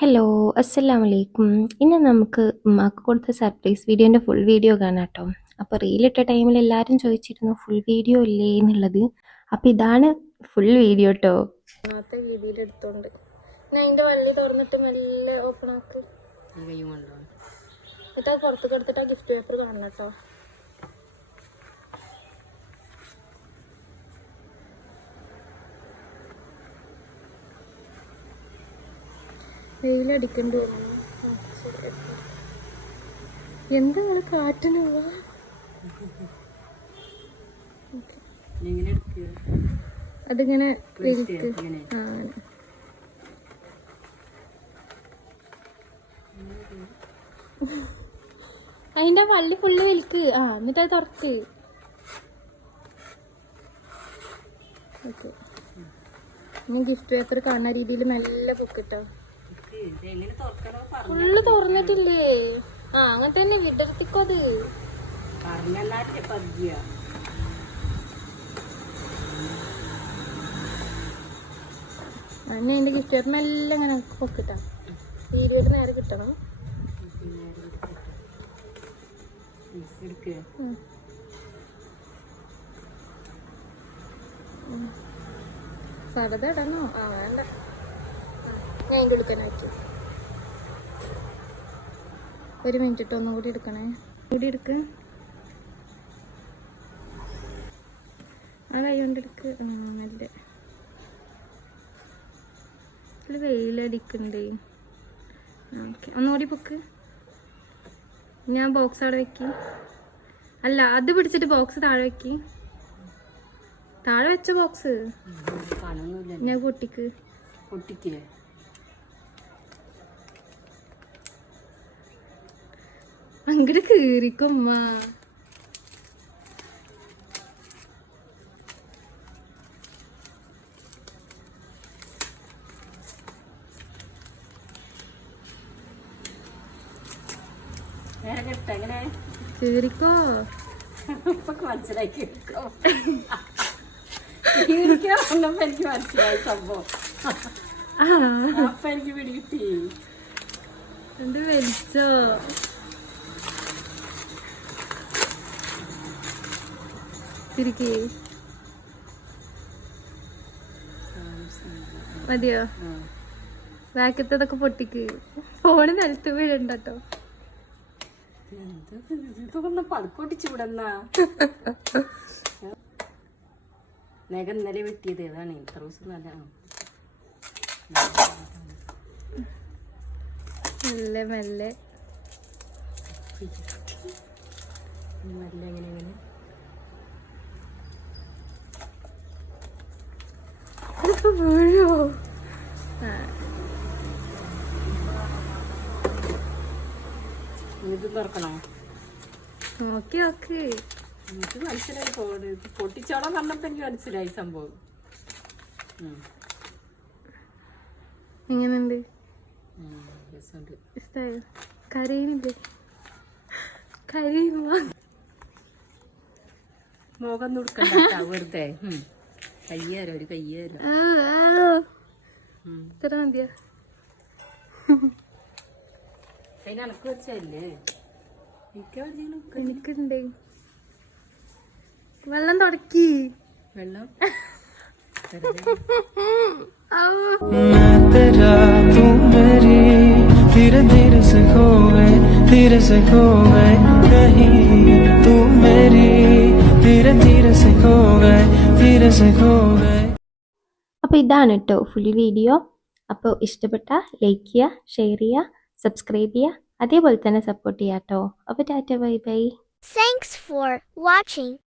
Hello അസ്സലാമലൈക്കും. ഇന്ന് നമുക്ക് ഉമ്മാക്ക് കൊടുത്ത സർപ്രൈസ് വീഡിയോൻ്റെ ഫുൾ വീഡിയോ കാണാം കേട്ടോ. അപ്പോൾ റീലിട്ട ടൈമിൽ എല്ലാവരും ചോദിച്ചിരുന്നു ഫുൾ വീഡിയോ ഇല്ലേ എന്നുള്ളത്. അപ്പോൾ ഇതാണ് ഫുൾ വീഡിയോ കേട്ടോ. ഒന്നാമത്തെ രീതിയിൽ എടുത്തോണ്ട് ഞാൻ അതിൻ്റെ വള്ളി തുറന്നിട്ട് മെല്ലെ ഓപ്പൺ ആക്ക്. എന്നിട്ട് അത് പുറത്തേക്ക് എടുത്തിട്ട് ആ ഗിഫ്റ്റ് പേപ്പർ കാണണം കേട്ടോ. വെയിലടിക്കണ്ടു എന്താ നിങ്ങള് കാറ്റിന് പോവാ. അതിങ്ങനെ വലിക്ക്. ആ അതിന്റെ വള്ളി ഫുള്ള് വലിക്ക്. ആ എന്നിട്ട് അത് തുറക്ക്. ഓക്കെ, ഇനി ഗിഫ്റ്റ് പേപ്പർ കാണുന്ന രീതിയിൽ നല്ല പൊക്കിട്ടോ. ഫുള്ള് തുറന്നിട്ടില്ലേ? ആ അങ്ങനെ തന്നെ വിടർത്തിക്കോ. അത് അന്നെ എന്റെ ഗിഫ്റ്റ് പേപ്പർ മെല്ലെ അങ്ങനെ പൊക്കിട്ടാ. വീഡിയോയുടെ നേരെ കിട്ടണം. സാധ ഇടണോ? ആ വേണ്ട, ഞാൻ അതിൻ്റെ ഉള്ളിക്കാനാക്കി. ഒരു മിനിറ്റ് ഇട്ടോ, ഒന്നും കൂടി എടുക്കണേ. കൂടി എടുക്ക്. ആ കൈ കൊണ്ട് എടുക്ക്. ആ നല്ല വെയിലടിക്കണ്ടേ. ഓക്കെ, ഒന്നുകൂടി പൊക്ക്. ഞാൻ ബോക്സ് അവിടെ വെക്കി. അല്ല, അത് പിടിച്ചിട്ട് ബോക്സ് താഴെ വെക്കി. താഴെ വെച്ച ബോക്സ് ഞാൻ പൊട്ടിക്ക്. അങ്ങോട്ട് കീറിക്കുമ്മ. കീറിക്കോ. മനസ്സിലാക്കി എനിക്ക് മനസ്സിലായി സംഭവം. അപ്പൊ എനിക്ക് പിടികിട്ടി. എന്ത് വലിച്ചോ? തിരിക്കേ മതിയോ? ബാക്കത്തതൊക്കെ പൊട്ടിക്ക്. ഫോണ് നിലത്ത് വീഴണ്ടോ. പടുപ്പൊട്ടിച്ചുവിടന്ന നഖം ഇന്നലെ വെട്ടിയത് ഏതാണ്? ഇത്ര ദിവസം നല്ല മെല്ലെ മെല്ലെ മെല്ലെ എങ്ങനെ എങ്ങനെ വീഴോ? ഇത് തുറക്കണോ? ഓക്കെ ഓക്കെ, എനിക്ക് മനസ്സിലായി. പോണ് പൊട്ടിച്ചോളം കണ്ടപ്പോ എനിക്ക് മനസ്സിലായി സംഭവം. എങ്ങനെയുണ്ട്? ഇഷ്ടായോ? കരയുന്നില്ലേ? കരയുമ്പോ മുഖം കൊടുക്കണ്ട വെറുതെ. കയ്യേരോ, ഒരു കയ്യേരോ. ഇത്ര മതിയോ? അതിന് അനക്ക് വെച്ചല്ലേ? എനിക്കുണ്ട്. വെള്ളം തുടക്കി. വെള്ളം അപ്പോൾ ഇതാണ് കേട്ടോ ഫുൾ വീഡിയോ. അപ്പോൾ ഇഷ്ടപ്പെട്ട ലൈക്ക് ചെയ്യുക, ഷെയർ ചെയ്യുക, സബ്സ്ക്രൈബ് ചെയ്യുക, അതേപോലെ തന്നെ സപ്പോർട്ട് ചെയ്യാം കേട്ടോ. അപ്പോൾ Tata, bye bye. Thanks for watching.